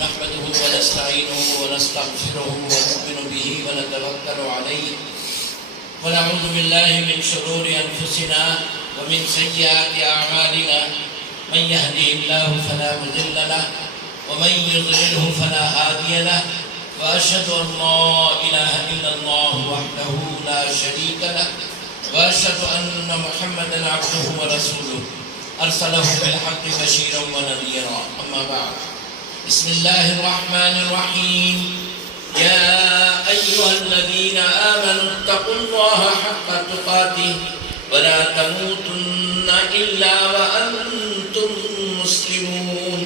نحمده ونستعينه ونستغفره ونؤمن به ونتوكل عليه ونعوذ بالله من شرور أنفسنا ومن سيئات أعمالنا من يهده الله فلا مضل له ومن يضلله فلا هادي له وأشهد أن لا إله إلا الله وحده لا شريك له وأشهد أن محمدا عبده ورسوله أرسله بالحق بشيرا ونذيرا أما بعد بسم الله الرحمن الرحيم يا أيها الذين آمنوا اتقوا الله حق تقاته ولا تموتن إلا وأنتم مسلمون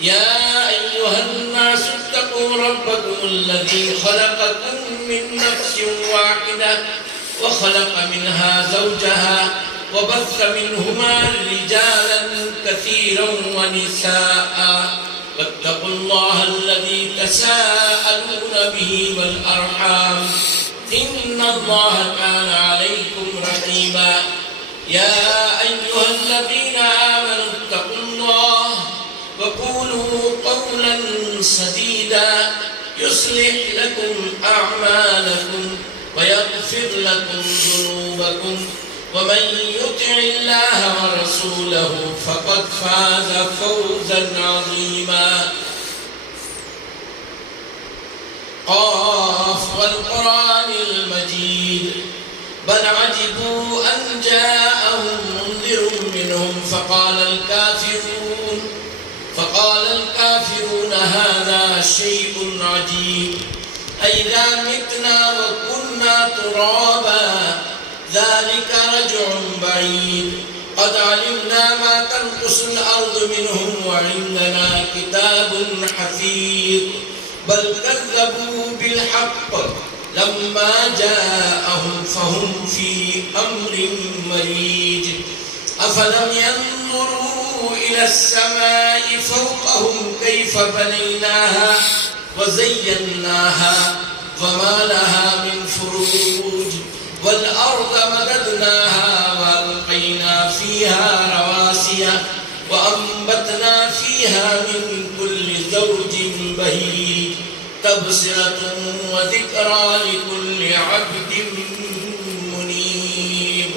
يا أيها الناس اتقوا ربكم الذي خلقكم من نفس واحدة وخلق منها زوجها وبث منهما رجالا كثيرا ونساء واتقوا الله الذي تساءلون به والأرحام إن الله كان عليكم رقيبا يا أيها الذين آمنوا اتقوا الله وقولوا قولا سديدا يصلح لكم أعمالكم ويغفر لكم ذنوبكم ومن يطع الله ورسوله فقد فاز فوزا عظيما قاف والقرآن المجيد بل عجبوا أن جاءهم منذر منهم فقال الكافرون هذا شيء عجيب أئذا متنا وكنا ترابا ذلك رجع بعيد قد علمنا ما تنقص الأرض منهم وعندنا كتاب حفيظ بل كذبوا بالحق لما جاءهم فهم في أمر مريج أفلم ينظروا إلى السماء فوقهم كيف بنيناها وزيناها وما لها من فروج والأرض مددناها وألقينا فيها رواسي وأنبتنا فيها من كل زوج بهيج تبصرة وذكرى لكل عبد منيب.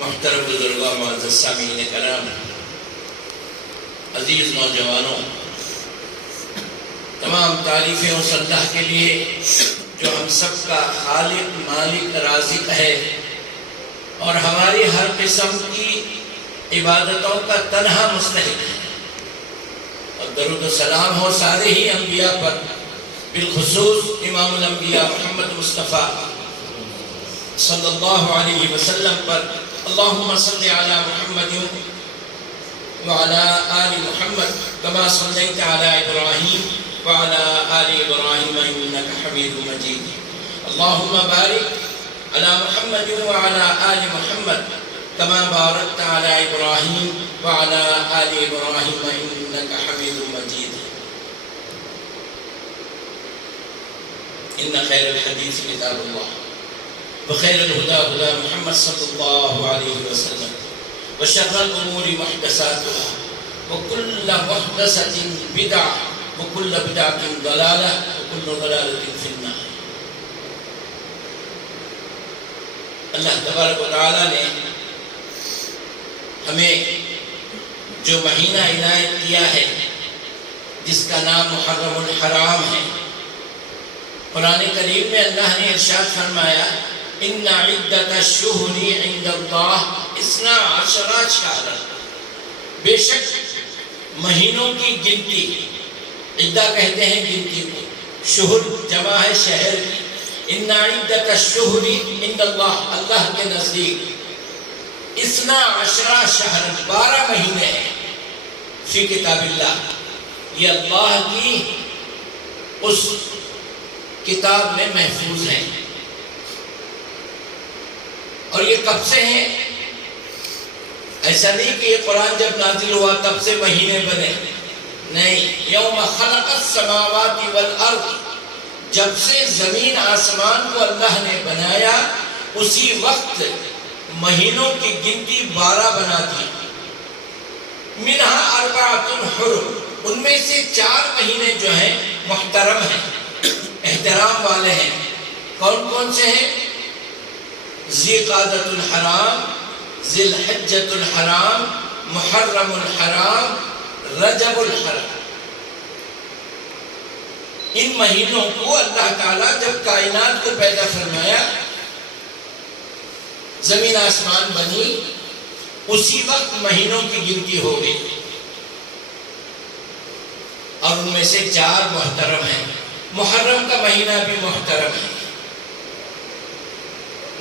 محترم بزرگاں معزز سامعین کرام، عزیز نوجوانوں، تمام تعریفیں اس اللہ کے لیے جو ہم سب کا خالق مالک رازق ہے اور ہماری ہر قسم کی عبادتوں کا تنہا مستحق ہے، اور درود و سلام ہو سارے ہی انبیاء پر، بالخصوص امام الانبیاء محمد مصطفیٰ صلی اللہ علیہ وسلم پر۔ اللہم صلی علی محمد وعلى آل محمد كما صليت على إبراهيم وعلى آل إبراهيم إنك حميد مجيد اللهم بارك على محمد وعلى آل محمد كما باركت على إبراهيم وعلى آل إبراهيم إنك حميد مجيد إن خير الحديث كتاب الله وخير الهدى هدى محمد صلى الله عليه وسلم وشر الأمور محدثاتها وكل محدثة بدعة وكل بدعة ضلالة وكل ضلالة في النار۔ اللہ تبارک و تعالیٰ نے ہمیں جو مہینہ عنایت کیا ہے جس کا نام محرم الحرام ہے، قرآن کریم میں اللہ نے ارشاد فرمایا ان عدت الشہر عند اللہ 12 شہرا، بے شک مہینوں کی گنتی، عدہ کہتے ہیں گنتی کو، شہر جمع ہے شہر کی۔ ان عدت الشہر عند اللہ، اللہ کے نزدیک 12 شہرا 12 مہینے ہیں، فی کتاب اللہ، یہ اللہ کی اس کتاب میں محفوظ ہیں۔ اور یہ کب سے ہیں؟ ایسا نہیں کہ یہ قرآن جب نازل ہوا تب سے مہینے بنے، نہیں، یوم خلق السماوات والارض، جب سے زمین آسمان کو اللہ نے بنایا اسی وقت مہینوں کی گنتی 12 بنا دی۔ منہا اربعۃ حرم، ان میں سے 4 مہینے جو ہیں محترم ہیں، احترام والے ہیں۔ کون کون سے ہیں؟ ذی قعدۃ الحرام، ذی الحجۃ الحرام، محرم الحرام، رجب الحرام۔ ان مہینوں کو اللہ تعالیٰ جب کائنات کو پیدا فرمایا، زمین آسمان بنی، اسی وقت مہینوں کی گنتی ہو گئی، اور ان میں سے 4 محترم ہیں۔ محرم کا مہینہ بھی محترم ہے۔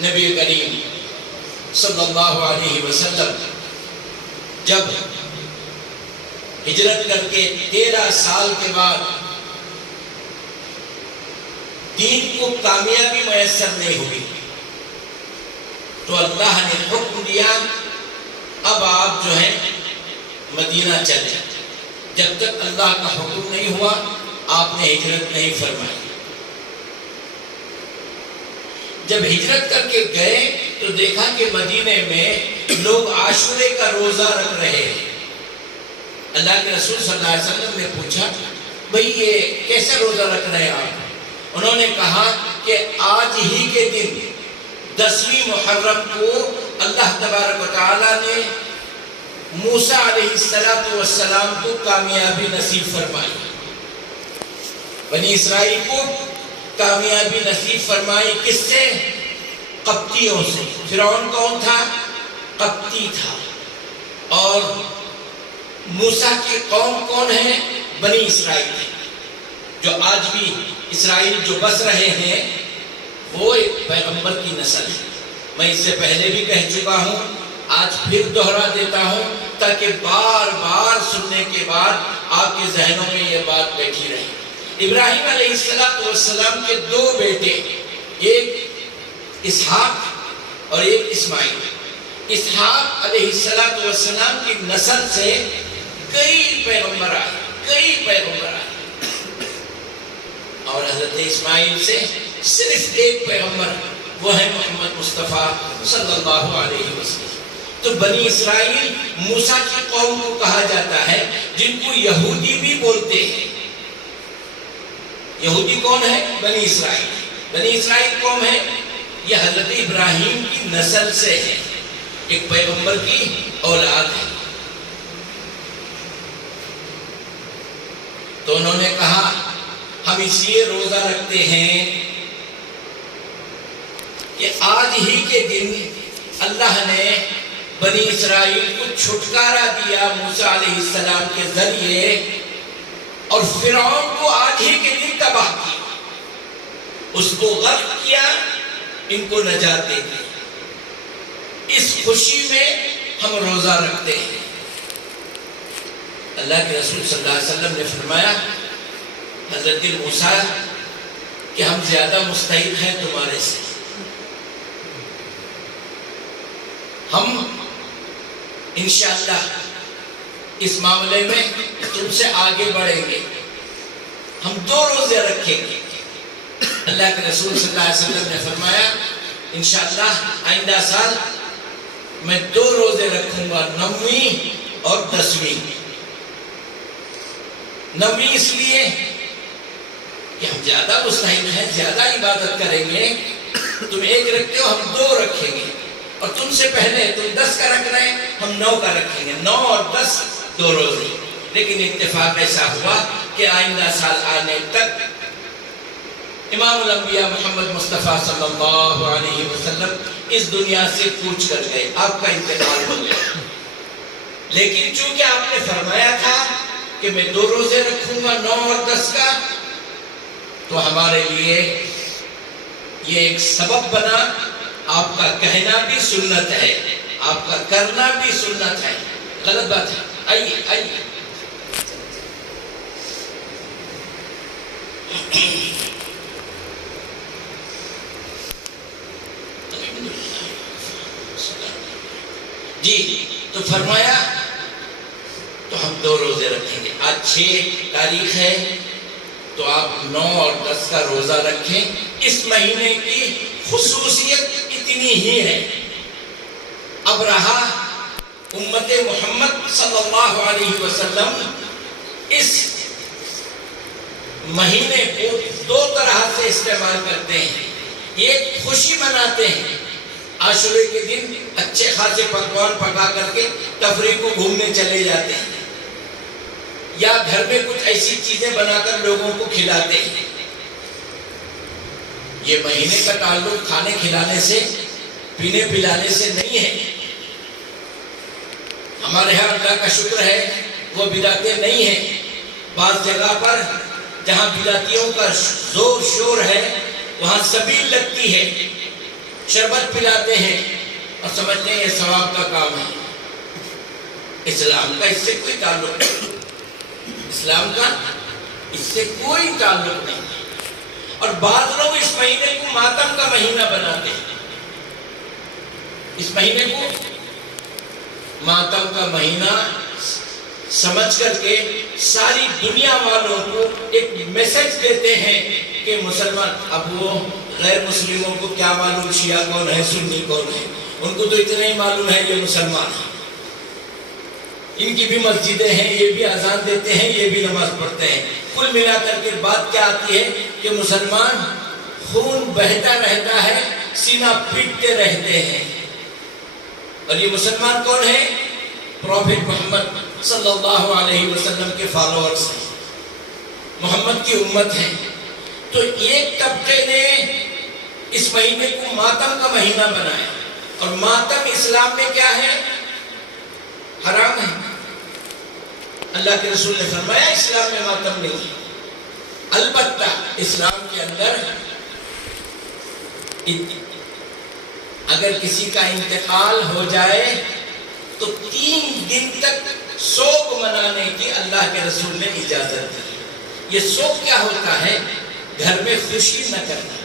نبی کریم صلی اللہ علیہ وسلم جب ہجرت کر کے 13 سال کے بعد دین کو کامیابی میسر نہیں ہوئی، تو اللہ نے حکم دیا اب آپ جو ہیں مدینہ چلیں۔ جب تک اللہ کا حکم نہیں ہوا آپ نے ہجرت نہیں فرمائی۔ جب ہجرت کر کے گئے تو دیکھا کہ مدینے میں لوگ عاشورے کا روزہ رکھ رہے ہیں۔ اللہ کے رسول صلی اللہ علیہ وسلم نے پوچھا بھئی یہ کیسا روزہ رکھ رہے ہیں آپ؟ انہوں نے کہا کہ آج ہی کے دن 10ویں محرم کو اللہ تبارک و تعالیٰ نے موسیٰ علیہ السلام کو کامیابی نصیب فرمائی، بنی اسرائیل کو کامیابی نصیب فرمائی۔ کس سے؟ قبطیوں سے۔ فرعون کون تھا؟ قبطی تھا۔ اور موسیٰ کی قوم کون ہے؟ بنی اسرائیل، جو آج بھی اسرائیل جو بس رہے ہیں وہ ایک پیغمبر کی نسل ہے۔ میں اس سے پہلے بھی کہہ چکا ہوں، آج پھر دوہرا دیتا ہوں تاکہ بار بار سننے کے بعد آپ کے ذہنوں میں یہ بات بیٹھی رہے۔ ابراہیم علیہ السلام کے 2 بیٹے، ایک اسحاق اور ایک اسماعیل۔ اسحاق علیہ السلام کی نسل سے کئی پیغمبر آئے، اور حضرت اسماعیل سے صرف ایک پیغمبر، وہ ہے محمد مصطفیٰ صلی اللہ علیہ وسلم۔ تو بنی اسرائیل موسیٰ کی قوم کو کہا جاتا ہے، جن کو یہودی بھی بولتے ہیں۔ یہودی کون ہے؟ بنی اسرائیل۔ بنی اسرائیل قوم ہے، یہ حضرت ابراہیم کی نسل سے ہے، ایک پیغمبر کی اولاد ہے۔ تو انہوں نے کہا ہم اس لیے روزہ رکھتے ہیں کہ آج ہی کے دن اللہ نے بنی اسرائیل کو چھٹکارا دیا موسیٰ علیہ السلام کے ذریعے، اور فرعون کو آج ہی کے دن تباہ کیا، اس کو غرق کیا، ان کو نجات دے دی۔ اس خوشی میں ہم روزہ رکھتے ہیں۔ اللہ کے رسول صلی اللہ علیہ وسلم نے فرمایا حضرت موسیٰ کہ ہم زیادہ مستحق ہیں تمہارے سے، ہم انشاءاللہ اس معاملے میں تم سے آگے بڑھیں گے، ہم 2 روزے رکھیں گے۔ اللہ کے رسول صلی اللہ علیہ وسلم نے فرمایا انشاءاللہ آئندہ سال میں 2 روزے رکھوں گا، 9ویں اور 10ویں۔ 9ویں اس لیے کہ ہم زیادہ مستحق ہیں، زیادہ عبادت کریں گے، تم 1 رکھتے ہو ہم 2 رکھیں گے، اور تم سے پہلے تم 10 کا رکھ رہے ہیں ہم 9 کا رکھیں گے، 9 اور 10 2 روزے۔ لیکن اتفاق ایسا ہوا کہ آئندہ سال آنے تک امام الانبیاء محمد مصطفیٰ صلی اللہ علیہ وسلم اس دنیا سے کوچ کر گئے، آپ کا انتقال ہو گیا۔ لیکن چونکہ آپ نے فرمایا تھا کہ میں 2 روزے رکھوں گا، 9 اور 10 کا، تو ہمارے لیے یہ ایک سبب بنا۔ آپ کا کہنا بھی سنت ہے، آپ کا کرنا بھی سنت ہے، غلط بات ہے۔ آئیے آئیے جی، تو فرمایا تو ہم 2 روزے رکھیں گے۔ آج 6 تاریخ ہے تو آپ 9 اور 10 کا روزہ رکھیں۔ اس مہینے کی خصوصیت اتنی ہی ہے۔ اب رہا امت محمد صلی اللہ علیہ وسلم اس مہینے کو دو طرح سے استعمال کرتے ہیں۔ ایک خوشی مناتے ہیں، عاشورے کے دن اچھے خاصے پکوان پکا کر کے تفریح کو گھومنے چلے جاتے ہیں، یا گھر میں کچھ ایسی چیزیں بنا کر لوگوں کو کھلاتے ہیں۔ یہ مہینے کا تعلق کھانے کھلانے سے، پینے پلانے سے نہیں ہے۔ ہمارے ہاں اللہ کا شکر ہے وہ بدعتیں نہیں ہیں۔ بعض جگہ پر جہاں بدعتیوں کا زور شور ہے وہاں سبیل لگتی ہے، شربت پلاتے ہیں اور سمجھتے ہیں یہ ثواب کا کام ہے۔ اسلام کا اس سے کوئی تعلق نہیں، اسلام کا اس سے کوئی تعلق نہیں۔ اور بعض لوگ اس مہینے کو ماتم کا مہینہ بناتے ہیں، اس مہینے کو ماتم کا مہینہ سمجھ کر کے ساری دنیا والوں کو ایک میسج دیتے ہیں کہ مسلمان، اب وہ غیر مسلموں کو کیا معلوم شیعہ کون ہے سنی کون ہے، ان کو تو اتنا ہی معلوم ہے یہ مسلمان ہیں، ان کی بھی مسجدیں ہیں، یہ بھی اذان دیتے ہیں، یہ بھی نماز پڑھتے ہیں۔ کل ملا کر کے بات کیا آتی ہے کہ مسلمان خون بہتا رہتا ہے، سینہ پیٹتے رہتے ہیں۔ اور یہ مسلمان کون ہے؟ پروفیٹ محمد صلی اللہ علیہ وسلم کے فالوورز ہیں، محمد کی امت ہے۔ تو ایک طبقے نے اس مہینے کو ماتم کا مہینہ بنایا، اور ماتم اسلام میں کیا ہے؟ حرام ہے۔ اللہ کے رسول نے فرمایا اسلام میں ماتم نہیں ہے۔ البتہ اسلام کے اندر اگر کسی کا انتقال ہو جائے تو 3 دن تک سوگ منانے کی اللہ کے رسول نے اجازت دی۔ یہ سوگ کیا ہوتا ہے؟ گھر میں خوشی نہ کرنا،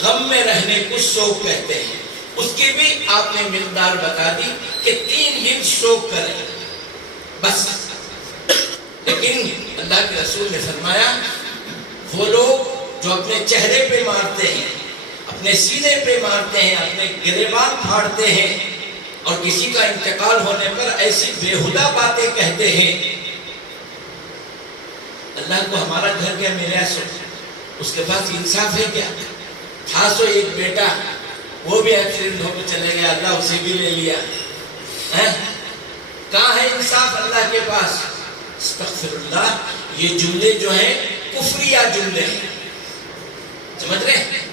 غم میں رہنے کو سوگ کہتے ہیں۔ اس کی بھی آپ نے مقدار بتا دی کہ 3 دن سوگ کریں بس۔ لیکن اللہ کے رسول نے فرمایا وہ لوگ جو اپنے چہرے پہ مارتے ہیں، اپنے سینے پہ مارتے ہیں، اپنے گریبان پھاڑتے ہیں، اور کسی کا انتقال ہونے پر ایسی بےہودہ باتیں کہتے ہیں، اللہ کو ہمارا گھر گیا میرے سو، اس کے پاس انصاف ہے کیا؟ تھا سو ایک بیٹا، وہ بھی ایکسیڈنٹ ہو کے چلے گیا، اللہ اسے بھی لے لیا۔ کہاں ہے انصاف اللہ کے پاس؟ استغفر اللہ۔ یہ جملے جو ہیں کفریہ جملے ہیں، سمجھ رہے ہیں؟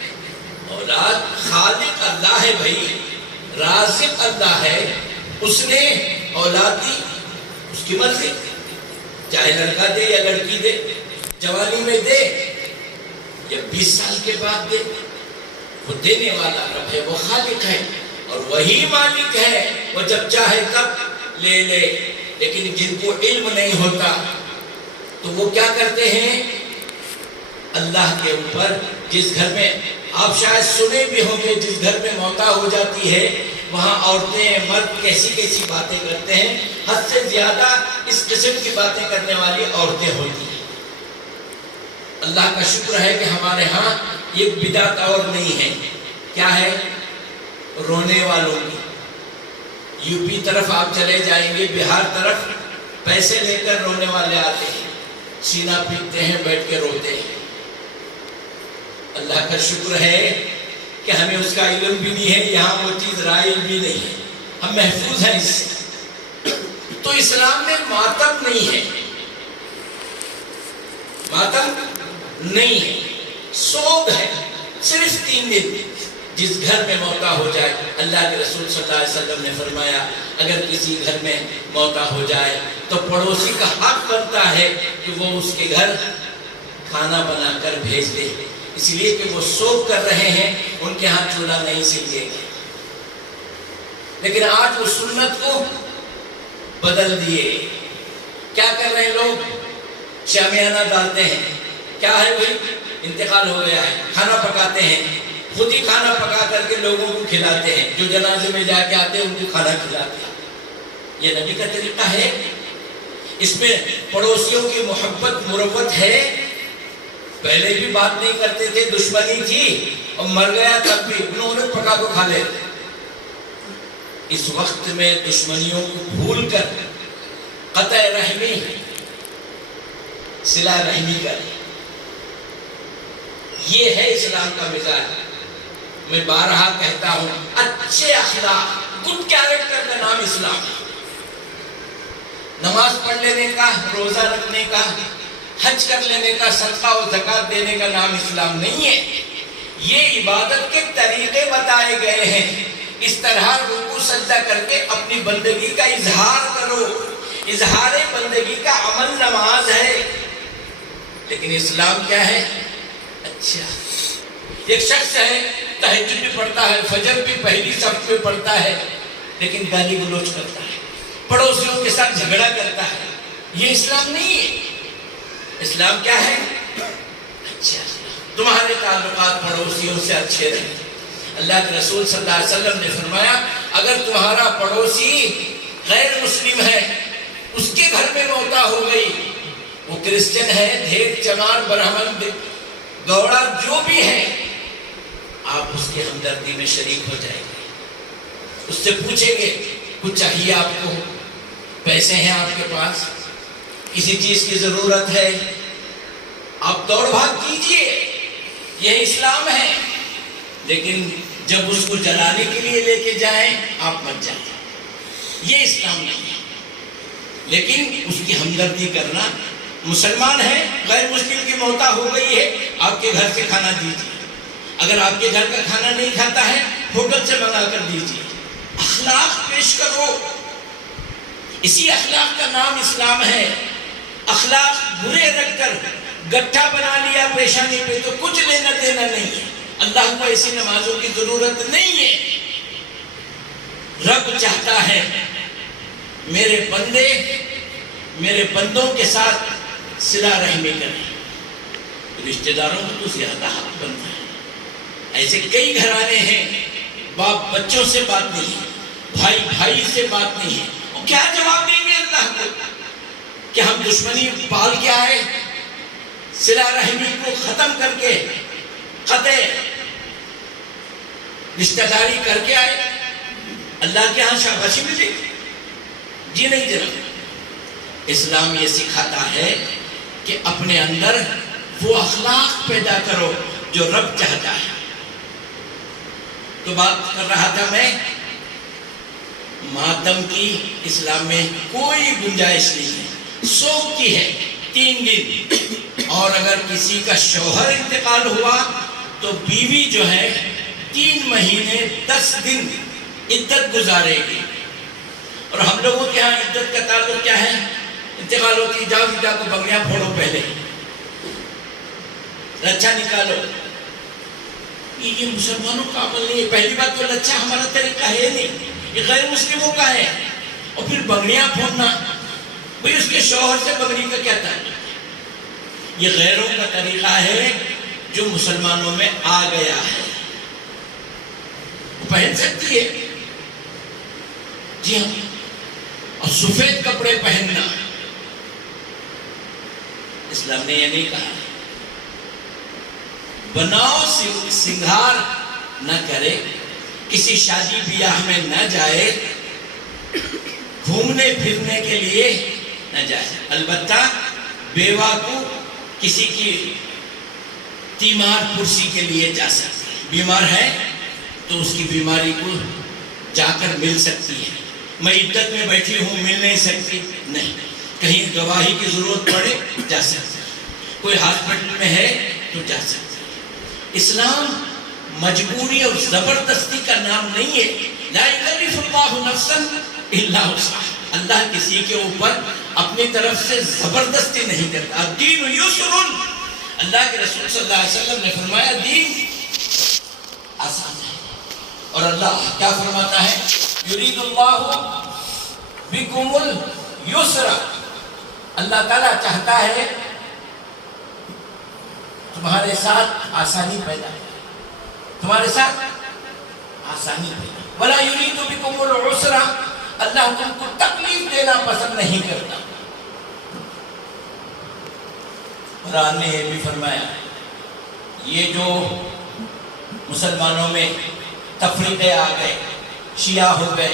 اولاد خالق اللہ ہے بھائی، رازق اللہ ہے، اس نے اولاد دی، اس کی مرضی، چاہے لڑکا دے یا لڑکی دے، جوانی میں دے یا 20 سال کے بعد دے، وہ دینے والا رب ہے، وہ خالق ہے، اور وہی مالک ہے، وہ جب چاہے تب لے لے۔ لیکن جن کو علم نہیں ہوتا تو وہ کیا کرتے ہیں؟ اللہ کے اوپر، جس گھر میں آپ شاید سنے بھی ہوں گے، جس گھر میں موتا ہو جاتی ہے وہاں عورتیں مرد کیسی کیسی باتیں کرتے ہیں، حد سے زیادہ اس قسم کی باتیں کرنے والی عورتیں ہوتی ہیں۔ اللہ کا شکر ہے کہ ہمارے ہاں یہ بدعت اور نہیں ہے۔ کیا ہے؟ رونے والوں کی۔ یو پی طرف آپ چلے جائیں گے، بہار طرف پیسے لے کر رونے والے آتے ہیں، سینہ پیٹتے ہیں، بیٹھ کے روتے ہیں۔ اللہ کا شکر ہے کہ ہمیں اس کا علم بھی نہیں ہے، یہاں وہ چیز رائج بھی نہیں ہے، ہم محفوظ ہیں اس سے۔ تو اسلام میں ماتم نہیں ہے، ماتم نہیں ہے، سوگ ہے، صرف 3 دن۔ جس گھر میں موتا ہو جائے، اللہ کے رسول صلی اللہ علیہ وسلم نے فرمایا اگر کسی گھر میں موتا ہو جائے تو پڑوسی کا حق بنتا ہے کہ وہ اس کے گھر کھانا بنا کر بھیج دے، اس لیے کہ وہ سوگ کر رہے ہیں، ان کے ہاں چولہا نہیں سلے گا۔ لیکن آج وہ سنت کو بدل دیے۔ کیا کر رہے ہیں لوگ؟ شامیانہ ڈالتے ہیں، کیا ہے بھائی؟ انتقال ہو گیا ہے، کھانا پکاتے ہیں، خود ہی کھانا پکا کر کے لوگوں کو کھلاتے ہیں، جو جنازے میں جا کے آتے ہیں ان کو کھانا کھلاتے ہیں۔ یہ نبی کا طریقہ ہے؟ اس میں پڑوسیوں کی محبت مروت ہے؟ پہلے بھی بات نہیں کرتے تھے، دشمنی تھی، اور مر گیا تب بھی انہوں نے پکا کو کھا لیتے۔ اس وقت میں دشمنیوں کو بھول کر قطع رحمی، صلہ رحمی کریں۔ یہ ہے اسلام کا مزاج۔ میں بارہا کہتا ہوں، اچھے اخلاق، گڈ کیریکٹر کا نام اسلام ہے۔ نماز پڑھ لینے کا، روزہ رکھنے کا، حج کر لینے کا، صدقہ و زکوٰۃ دینے کا نام اسلام نہیں ہے۔ یہ عبادت کے طریقے بتائے گئے ہیں۔ اس طرح رکوع سجدہ کر کے اپنی بندگی کا اظہار کرو۔ اظہار بندگی کا عمل نماز ہے۔ لیکن اسلام کیا ہے؟ اچھا، ایک شخص ہے، تہجد بھی پڑھتا ہے، فجر بھی پہلی صف میں پڑھتا ہے، لیکن گالی گلوچ کرتا ہے، پڑوسیوں کے ساتھ جھگڑا کرتا ہے۔ یہ اسلام نہیں ہے۔ اسلام کیا ہے؟ اچھا، تمہارے تعلقات پڑوسیوں سے اچھے رہیں۔ اللہ کے رسول صلی اللہ علیہ وسلم نے فرمایا، اگر تمہارا پڑوسی غیر مسلم ہے، اس کے گھر میں موتا ہو گئی، وہ کرسچن ہے، دھیر چمار برہمن گوڑا جو بھی ہے، آپ اس کی ہمدردی میں شریک ہو جائیں گے۔ اس سے پوچھیں گے، کچھ چاہیے آپ کو؟ پیسے ہیں آپ کے پاس؟ کسی چیز کی ضرورت ہے؟ آپ دوڑ بھاگ کیجئے، یہ اسلام ہے۔ لیکن جب اس کو جلانے کے لیے لے کے جائیں، آپ مت جائیں، یہ اسلام نہیں ہے۔ لیکن اس کی ہمدردی کرنا، مسلمان ہے، غیر مسلم کی موتا ہو گئی ہے، آپ کے گھر سے کھانا دیجیے۔ اگر آپ کے گھر کا کھانا نہیں کھاتا ہے، ہوٹل سے منگا کر دیجیے۔ اخلاق پیش کرو، اسی اخلاق کا نام اسلام ہے۔ اخلاق برے رکھ کر گٹھا بنا لیا پیشانی پہ تو کچھ لینا دینا نہیں ہے۔ اللہ کو ایسی نمازوں کی ضرورت نہیں ہے۔ رب چاہتا ہے میرے بندے میرے بندوں کے ساتھ صلہ رحمی کریں۔ رشتہ داروں کو تو زیادہ حق بنتا ہے۔ ایسے کئی گھرانے ہیں، باپ بچوں سے بات نہیں ہے، بھائی بھائی سے بات نہیں ہے۔ وہ کیا جواب دیں گے اللہ کو کہ ہم دشمنی پال کے آئے، صلہ رحمی کو ختم کر کے قطع رشتہ داری کر کے آئے، اللہ کے ہاں شاباشی ملے؟ جی نہیں جناب۔ اسلام یہ سکھاتا ہے کہ اپنے اندر وہ اخلاق پیدا کرو جو رب چاہتا ہے۔ تو بات کر رہا تھا میں، ماتم کی اسلام میں کوئی گنجائش نہیں ہے۔ سوگ کی ہے 3 دن، اور اگر کسی کا شوہر انتقال ہوا تو بیوی جو ہے 3 مہینے 10 دن عدت گزارے گی۔ اور ہم لوگوں کے ہاں عدت کا تعلق کیا ہے؟ انتقال ہوتی، جاؤ جا کو بنگلیاں پھوڑو، پہلے لچھا نکالو۔ یہ مسلمانوں کا عمل نہیں ہے۔ پہلی بات تو لچھا ہمارا طریقہ ہے نہیں، یہ غیر مسلموں کا ہے۔ اور پھر بنگلیاں پھوڑنا، بھئی اس کے شوہر سے بنگلی کا کیا تعلق ہے؟ یہ غیروں کا طریقہ ہے جو مسلمانوں میں آ گیا ہے۔ وہ پہن سکتی ہے، جی ہاں، اور سفید کپڑے پہننا، اسلام نے یہ نہیں کہا۔ بناؤ سنگھار نہ کرے، کسی شادی بیاہ میں نہ جائے، گھومنے پھرنے کے لیے نہ جائے۔ البتہ بیوہ کو کسی کی تیمار پرسی کے لیے جا سکتی ہے، بیمار ہے تو اس کی بیماری کو جا کر مل سکتی ہے۔ میں عدت میں بیٹھی ہوں، مل نہیں سکتی، نہیں، کہیں گواہی کی ضرورت پڑے جا سکتی ہے، کوئی ہاسپٹل میں ہے تو جا سکتی ہے۔ اسلام مجبوری اور زبردستی کا نام نہیں ہے۔ لا یکلف اللہ نفسا الا وسعها، اللہ کسی کے اوپر اپنی طرف سے زبردستی نہیں کرتا۔ الدین یسر، اللہ کے رسول صلی اللہ علیہ وسلم نے فرمایا دین آسان ہے۔ اور اللہ کیا فرماتا ہے؟ یرید اللہ بکم الیسر، اللہ تعالیٰ چاہتا ہے تمہارے ساتھ آسانی پیدا ہے، تمہارے ساتھ آسانی پیدا، ولا یرید بکم العسر، اللہ تم کو تکلیف دینا پسند نہیں کرتا۔ قرآن نے یہ بھی فرمایا، یہ جو مسلمانوں میں تفریقے آ گئے، شیعہ ہو گئے،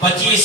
25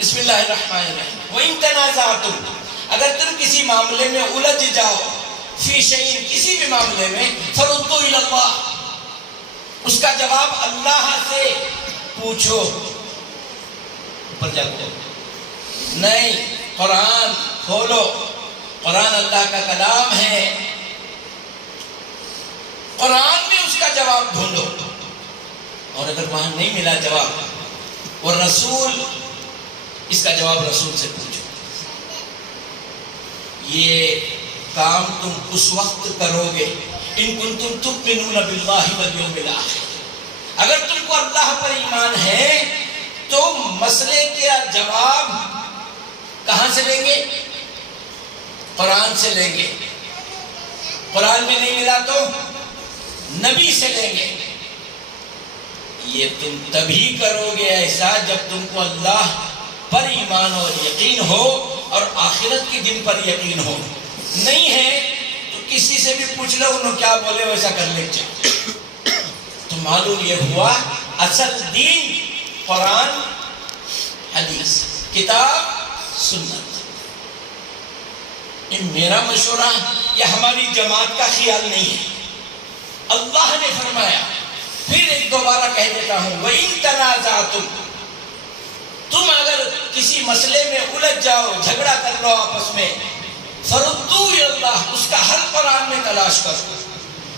بسم اللہ الرحمن الرحیم وَإِن تَنَازَعْتُمْ اگر تم کسی معاملے میں الجھ جاؤ فی شیء کسی بھی معاملے میں فَرُدُّوا إِلَى اللَّهِ اس کا جواب اللہ سے پوچھو. اوپر جاتے نہیں قرآن کھولو, قرآن اللہ کا کلام ہے, قرآن میں اس کا جواب ڈھونڈو. اور اگر وہاں نہیں ملا جواب اور رسول اس کا جواب رسول سے پوچھو. یہ کام تم اس وقت کرو گے ان کنتم تؤمنون باللہ والیوم الآخر اگر تم کو اللہ پر ایمان ہے تو مسئلے کا جواب کہاں سے لیں گے؟ قرآن سے لیں گے. قرآن میں نہیں ملا تو نبی سے لیں گے. یہ تم تبھی کرو گے ایسا جب تم کو اللہ پر ایمان اور یقین ہو اور آخرت کے دن پر یقین ہو. نہیں ہے تو کسی سے بھی پوچھ لو انہوں کیا بولے ویسا کر لے چاہو. تو معلوم یہ ہوا اصل دین قرآن حدیث کتاب سنت. یہ میرا مشورہ یا ہماری جماعت کا خیال نہیں ہے, اللہ نے فرمایا. پھر ایک دوبارہ کہہ دیتا ہوں وَإِن تَنَازَعْتُمْ تم اگر کسی مسئلے میں الجھ جاؤ جھگڑا کر لو آپس میں فَرُدُّوا إِلَى اللَّهِ اس کا حل قرآن میں تلاش کرو.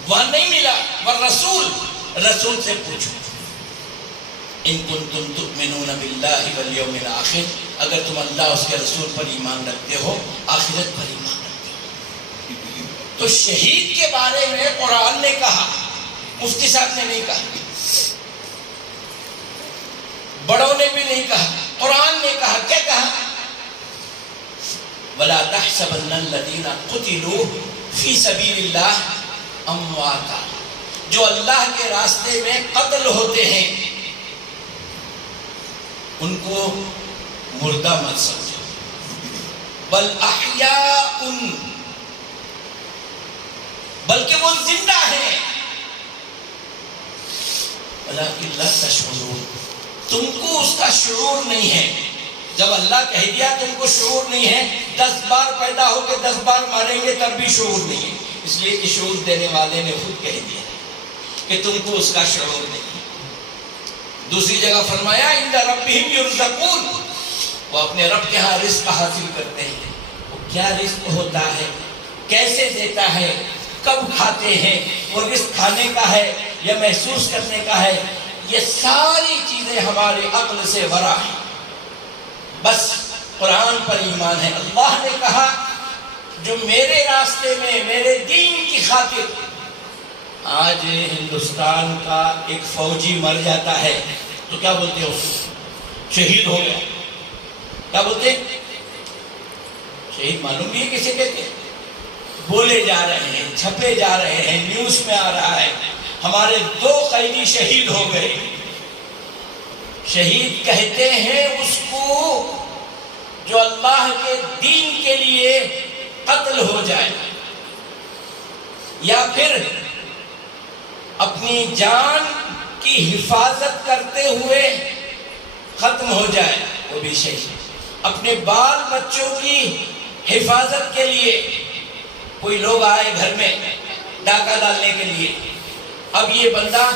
وہاں نہیں ملا وَالرَّسُولِ رسول سے پوچھو. ان کنتم تؤمنون باللہ والیوم الآخر اگر تم اللہ اس کے رسول پر ایمان رکھتے ہو آخرت پر ایمان رکھتے ہو. تو شہید کے بارے میں قرآن نے کہا, مفتی صاحب نے نہیں کہا, بڑوں نے بھی نہیں کہا, قرآن نے کہا. کیا کہا؟ وَلَا تَحْسَبَنَّ الَّذِينَ قُتِلُوا فِي سَبِيلِ اللَّهِ أَمْوَاتًا جو اللہ کے راستے میں قتل ہوتے ہیں ان کو مردہ مت سمجھو, بل احیاء بلکہ وہ زندہ ہیں. وَلَكِنْ لَا تَشْعُرُونَ تم کو اس کا شعور نہیں ہے. جب اللہ کہہ دیا تم کو شعور نہیں ہے, 10 بار پیدا ہو کے 10 بار ماریں گے تب بھی شعور نہیں ہے. اس لیے کہ شعور دینے والے نے خود کہہ دیا کہ تم کو اس کا شعور نہیں. دوسری جگہ فرمایا عند ربہم یرزقون وہ اپنے رب کے ہاں رزق حاصل کرتے ہیں. وہ کیا رزق ہوتا ہے, کیسے دیتا ہے, کب کھاتے ہیں, وہ رزق کھانے کا ہے یا محسوس کرنے کا ہے, یہ ساری چیزیں ہمارے عقل سے ورا ہیں. بس قرآن پر ایمان ہے. اللہ نے کہا جو میرے راستے میں میرے دین کی خاطر, آج ہندوستان کا ایک فوجی مر جاتا ہے تو کیا بولتے ہو؟ شہید ہو گیا. کیا بولتے ہیں؟ شہید معلوم بھی ہے کسے کہتے ہیں. بولے جا رہے ہیں, چھپے جا رہے ہیں, نیوز میں آ رہا ہے ہمارے 2 قیدی شہید ہو گئے. شہید کہتے ہیں اس کو جو اللہ کے دین کے لیے قتل ہو جائے یا پھر اپنی جان کی حفاظت کرتے ہوئے ختم ہو جائے, وہ بھی شہید. اپنے بال بچوں کی حفاظت کے لیے کوئی لوگ آئے گھر میں ڈاکہ ڈالنے کے لیے, اب یہ بندہ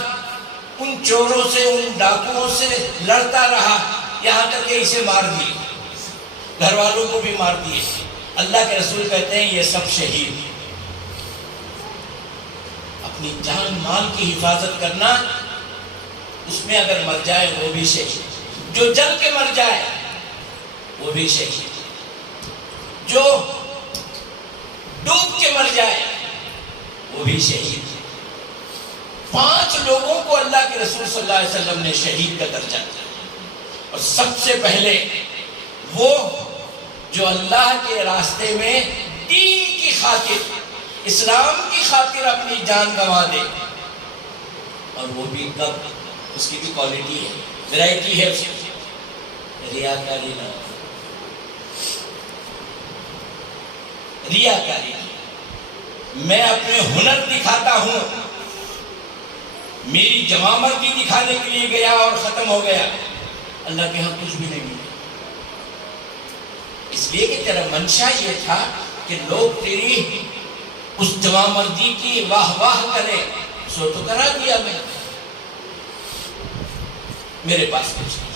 ان چوروں سے ان ڈاکوؤں سے لڑتا رہا یہاں تک کہ اسے مار دیے, گھر والوں کو بھی مار دیے. اللہ کے رسول کہتے ہیں یہ سب شہید. اپنی جان مال کی حفاظت کرنا, اس میں اگر مر جائے وہ بھی شہید. جو جل کے مر جائے وہ بھی شہید. جو ڈوب کے مر جائے وہ بھی شہید. 5 لوگوں کو اللہ کے رسول صلی اللہ علیہ وسلم نے شہید کا درجہ دیا. اور سب سے پہلے وہ جو اللہ کے راستے میں دین کی خاطر, اسلام کی خاطر اپنی جان گنوا دے. اور وہ بھی کب, اس کی بھی کوالٹی ہے, ورائٹی ہے اس کی. ریاکاری نہ, ریاکاری. میں اپنے ہنر دکھاتا ہوں, میری جوامردی دکھانے کے لیے گیا اور ختم ہو گیا. اللہ کے ہاں کچھ بھی نہیں ملا. اس لیے کہ تیرا منشا یہ تھا کہ لوگ تیری اس جوان مردی کی واہ واہ کریں، سو تو کرا دیا میں، میرے پاس کچھ نہیں۔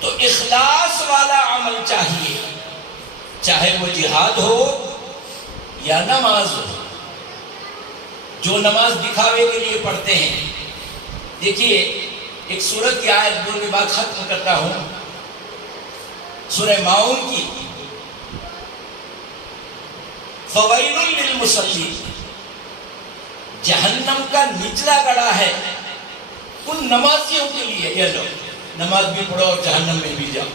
تو اخلاص والا عمل چاہیے، چاہے وہ جہاد ہو یا نماز ہو۔ جو نماز دکھاوے کے لیے پڑھتے ہیں، دیکھیے ایک سورت کی آیت بول کے بات ختم کرتا ہوں، سورہ ماؤن کی، فویل للمصلین، جہنم کا نچلا گڑھا ہے ان نمازیوں کے لیے۔ یہ لو نماز بھی پڑھو اور جہنم میں بھی جاؤ،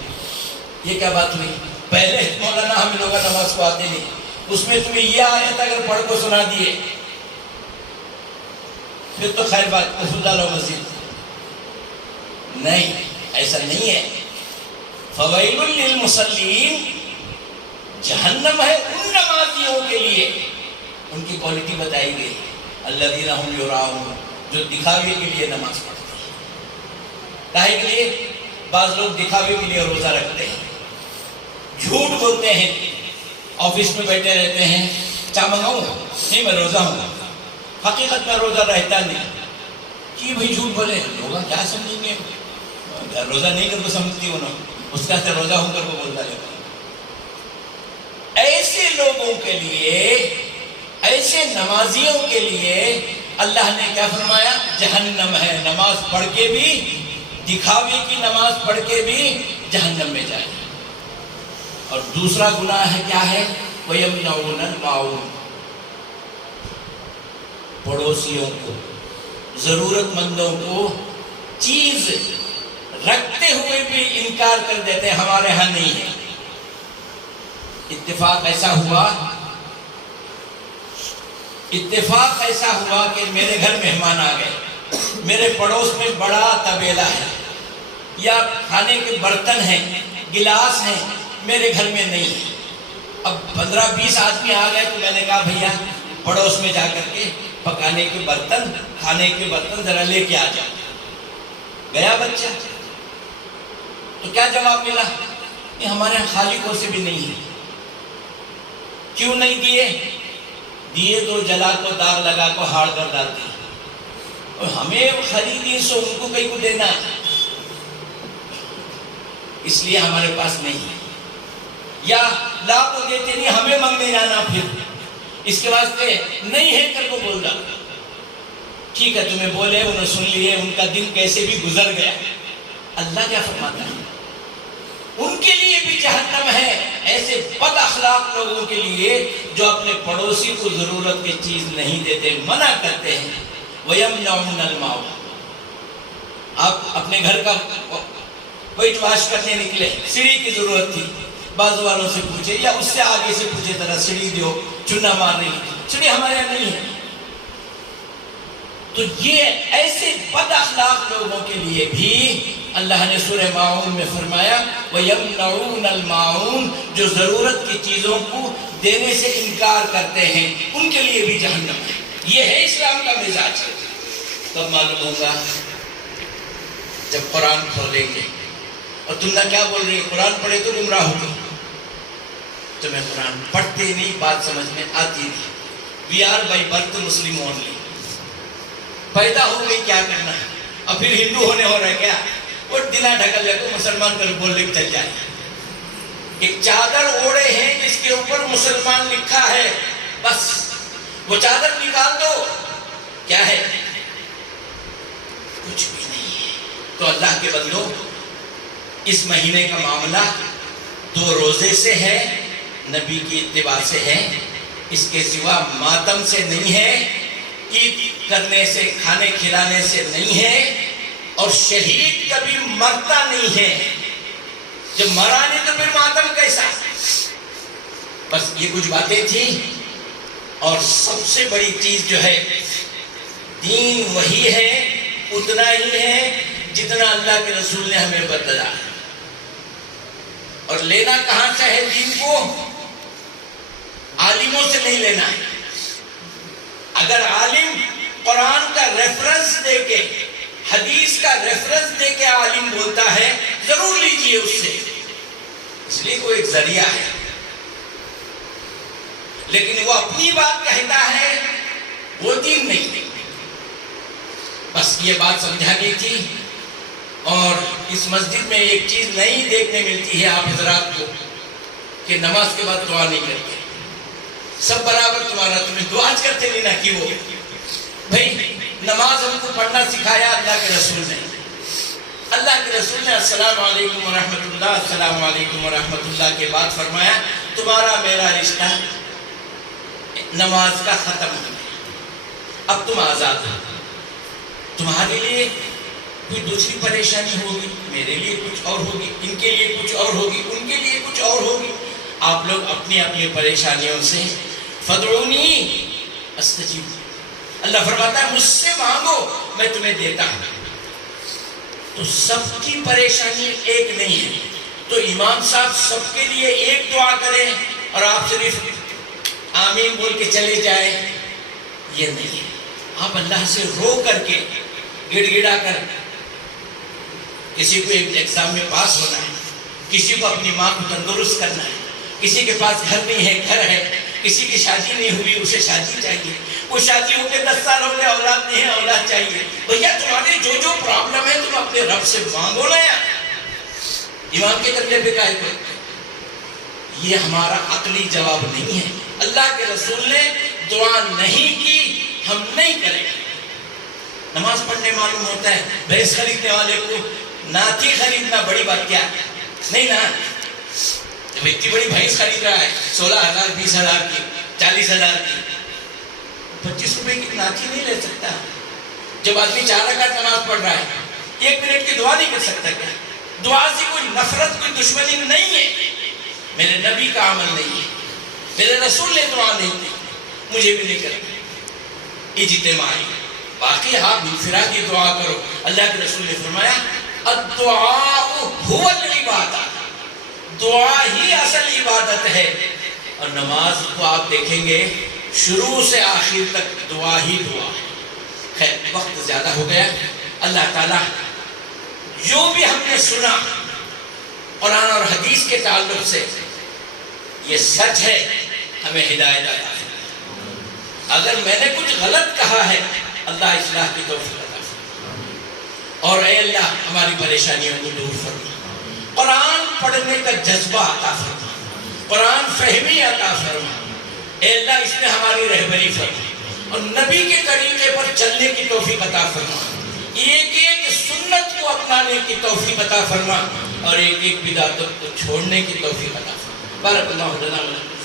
یہ کیا بات ہوئی؟ پہلے مولانا ہم لوگ نماز کو آتے نہیں، اس میں تمہیں یہ آیت اگر پڑھ کو سنا دیے پھر تو خیر بات، کفر ڈالو مسجد۔ نہیں، ایسا نہیں ہے۔ فویل للمصلین، جہنم ہے ان نمازیوں کے لیے۔ ان کی کوالٹی بتائی گئی، الذین ھم یراؤن، جو دکھاوے کے لیے نماز پڑھتے ہیں۔ کاہے کے لیے؟ بعض لوگ دکھاوے کے لیے روزہ رکھتے ہیں، جھوٹ بولتے ہیں، آفس میں بیٹھے رہتے ہیں، چاہ منگاؤں؟ نہیں، میں روزہ ہوں، حقیقت میں روزہ رہتا نہیں۔ کی بھائی جھوٹ بولے، لوگ کیا سمجھیں گے؟ روزہ نہیں کر کو سمجھتی انہوں، اس کا سے روزہ ہوں کر کو بولتا ہے۔ ایسے لوگوں کے لیے، ایسے نمازیوں کے لیے اللہ نے کیا فرمایا؟ جہنم ہے، نماز پڑھ کے بھی، دکھاوے کی نماز پڑھ کے بھی جہنم میں جائے۔ اور دوسرا گناہ ہے، کیا ہے؟ وَيَمْنَعُونَ الْمَاعُونَ، پڑوسیوں کو، ضرورت مندوں کو چیز رکھتے ہوئے بھی انکار کر دیتے ہیں، ہمارے ہاں نہیں ہے۔ اتفاق ایسا ہوا کہ میرے گھر مہمان آ گئے، میرے پڑوس میں بڑا طبیلہ ہے یا کھانے کے برتن ہیں، گلاس ہیں، میرے گھر میں نہیں ہے۔ اب 15-20 آدمی آ گئے تو میں نے کہا بھیا پڑوس میں جا کر کے پکانے کے برتن، کھانے کے برتن ذرا لے کے آ جاؤ۔ گیا بچہ، تو کیا جواب ملا؟ کہ ہمارے خالقوں سے بھی نہیں ہے۔ کیوں نہیں دیے تو جلا کو، داغ لگا کو، ہاڑ کر ڈالتی، اور ہمیں خریدی سو ان کو کہیں کو دینا، اس لیے ہمارے پاس نہیں ہے۔ یا لا کو دیتے نہیں، ہمیں مانگنے جانا، پھر اس کے واسطے نہیں ہے کر کو بول ڈالا۔ ٹھیک ہے، تمہیں بولے، انہوں سن لیے، ان کا دن کیسے بھی گزر گیا۔ اللہ کیا فرماتا ہے؟ ان کے لیے بھی جہنم ہے، ایسے بد اخلاق لوگوں کے لیے جو اپنے پڑوسی کو ضرورت کی چیز نہیں دیتے، منع کرتے ہیں۔ وَيَمْنَعُونَ الْمَاعُونَ، آپ اپنے گھر کا وائٹ واش کرنے نکلے، سیڑھی کی ضرورت تھی، بازو والوں سے پوچھے یا اس سے آگے سے پوچھے ذرا سیڑھی دیو، چنا مارنے کی سیڑھی ہمارے یہاں نہیں ہے۔ تو یہ ایسے بد اخلاق لوگوں کے لیے بھی اللہ نے سورہ ماؤن میں فرمایا وَيَمْنَعُونَ الْمَاعُونَ، جو ضرورت کی چیزوں کو دینے سے انکار کرتے ہیں، ان کے لیے بھی جہنم ہے۔ یہ ہے اسلام کا مزاج۔ کب معلوم ہوگا؟ جب قرآن کھولیں گے اور تم نہ کیا بول رہی، قرآن پڑھے تو گمراہ ہوگی۔ تمہیں قرآن پڑھتے نہیں، بات سمجھ میں آتی نہیں۔ We are by birth Muslim only, پیدا ہو گئی کیا کرنا ہے، اور پھر ہندو ہونے ہو رہے کیا؟ وہ دنا ڈھکل لے کو مسلمان کر بولنے کے چل جائے۔ ایک چادر اوڑے ہیں جس کے اوپر مسلمان لکھا ہے، بس وہ چادر نکال دو، کیا ہے؟ کچھ بھی نہیں ہے۔ تو اللہ کے بندوں، اس مہینے کا معاملہ 2 روزے سے ہے، نبی کی اتباع سے ہے، اس کے سوا ماتم سے نہیں ہے، عید کرنے سے، کھانے کھلانے سے نہیں ہے، اور شہید کبھی مرتا نہیں ہے۔ جب مرا نہیں تو پھر ماتم کیسا؟ بس یہ کچھ باتیں تھیں، اور سب سے بڑی چیز جو ہے، دین وہی ہے، اتنا ہی ہے جتنا اللہ کے رسول نے ہمیں بتایا۔ اور لینا کہاں سے ہے دین کو؟ عالموں سے نہیں لینا ہے۔ اگر عالم قرآن کا ریفرنس دے کے، حدیث کا ریفرنس دے کے عالم بولتا ہے، ضرور لیجئے اس سے، اس لیے وہ ایک ذریعہ ہے، لیکن وہ اپنی بات کہتا ہے، وہ دین نہیں۔ بس یہ بات سمجھانی تھی۔ اور اس مسجد میں ایک چیز نئی دیکھنے ملتی ہے آپ حضرات کو کہ نماز کے بعد دعا نہیں کرتے، سب برابر تمہیں دعا کرتے نہیں نہ کہ وہ بھائی نماز ہم کو پڑھنا سکھایا اللہ کے رسول نے۔ اللہ کے رسول نے السلام علیکم ورحمۃ اللہ، السلام علیکم ورحمۃ اللہ کے بعد فرمایا تمہارا میرا رشتہ نماز کا ختم ہو گیا، اب تم آزاد ہو، تمہارے لیے کوئی دوسری پریشانی ہوگی، میرے لیے کچھ اور ہوگی، ان کے لیے کچھ اور ہوگی، ان کے لیے کچھ اور ہوگی۔ آپ لوگ اپنی اپنی پریشانیوں سے فدعونی استجیب، اللہ فرماتا ہے مجھ سے مانگو میں تمہیں دیتا ہوں۔ تو سب کی پریشانی ایک نہیں ہے، تو امام صاحب سب کے لیے ایک دعا کریں اور آپ صرف آمین بول کے چلے جائیں، یہ نہیں ہے۔ آپ اللہ سے رو کر کے گڑ گڑا کر، کسی کو ایگزام میں پاس ہونا ہے، کسی کو اپنی ماں کو تندرست کرنا ہے، کسی کے پاس گھر نہیں ہے گھر ہے، کسی کی شادی نہیں ہوئی اسے شادی چاہیے، کوئی شادی ہو کے 10 سال ہو گئے اولاد نہیں ہے اولاد چاہیے۔ بھیا تمہارے جو جو پرابلم ہے تم اپنے رب سے مانگو نا یار، امام کے کرنے پہ کاہے کو؟ یہ ہمارا عقلی جواب نہیں ہے۔ اللہ کے رسول نے دعا نہیں کی، ہم نہیں کریں گے۔ نماز پڑھنے معلوم ہوتا ہے، بھینس خریدنے والے کو ناتی خریدنا بڑی بات کیا نہیں نا، جب اتنی بڑی بھینس خرید رہا ہے 16,000 20,000 کی 40,000 کی، 25 روپے کی ناتی نہیں لے سکتا۔ جب آدمی 4 رکعت نماز پڑھ رہا ہے 1 منٹ کی دعا نہیں کر سکتا کیا؟ دعا سے کوئی نفرت کوئی دشمنی نہیں ہے، میرے نبی کا عمل نہیں ہے، میرے رسول نے دعا نہیں کی، مجھے بھی نہیں کرنا اجتماعی۔ باقی آپ انفرادی دعا کرو۔ اللہ کے رسول نے فرمایا الدعاء هو العبادہ، دعا ہی اصل عبادت ہے۔ اور نماز کو آپ دیکھیں گے شروع سے آخر تک دعا ہی دعا ہے۔ خیر وقت زیادہ ہو گیا، اللہ تعالیٰ جو بھی ہم نے سنا قرآن اور حدیث کے تعلق سے یہ سچ ہے، ہمیں ہدایت عطا فرمائے۔ اگر میں نے کچھ غلط کہا ہے اللہ اصلاح کی توفیق عطا فرمائے، اور اے اللہ ہماری پریشانیوں کو دور فرما، قرآن پڑھنے کا جذبہ عطا فرما، قرآن فہمی عطا فرما، اے اللہ اس میں ہماری رہبری فرما، اور نبی کے طریقے پر چلنے کی توفیق عطا فرما، ایک ایک سنت کو اپنانے کی توفیق عطا فرما، اور ایک ایک بدعت کو چھوڑنے کی توفیق عطا فرما۔ بارک اللہ لنا و لکم۔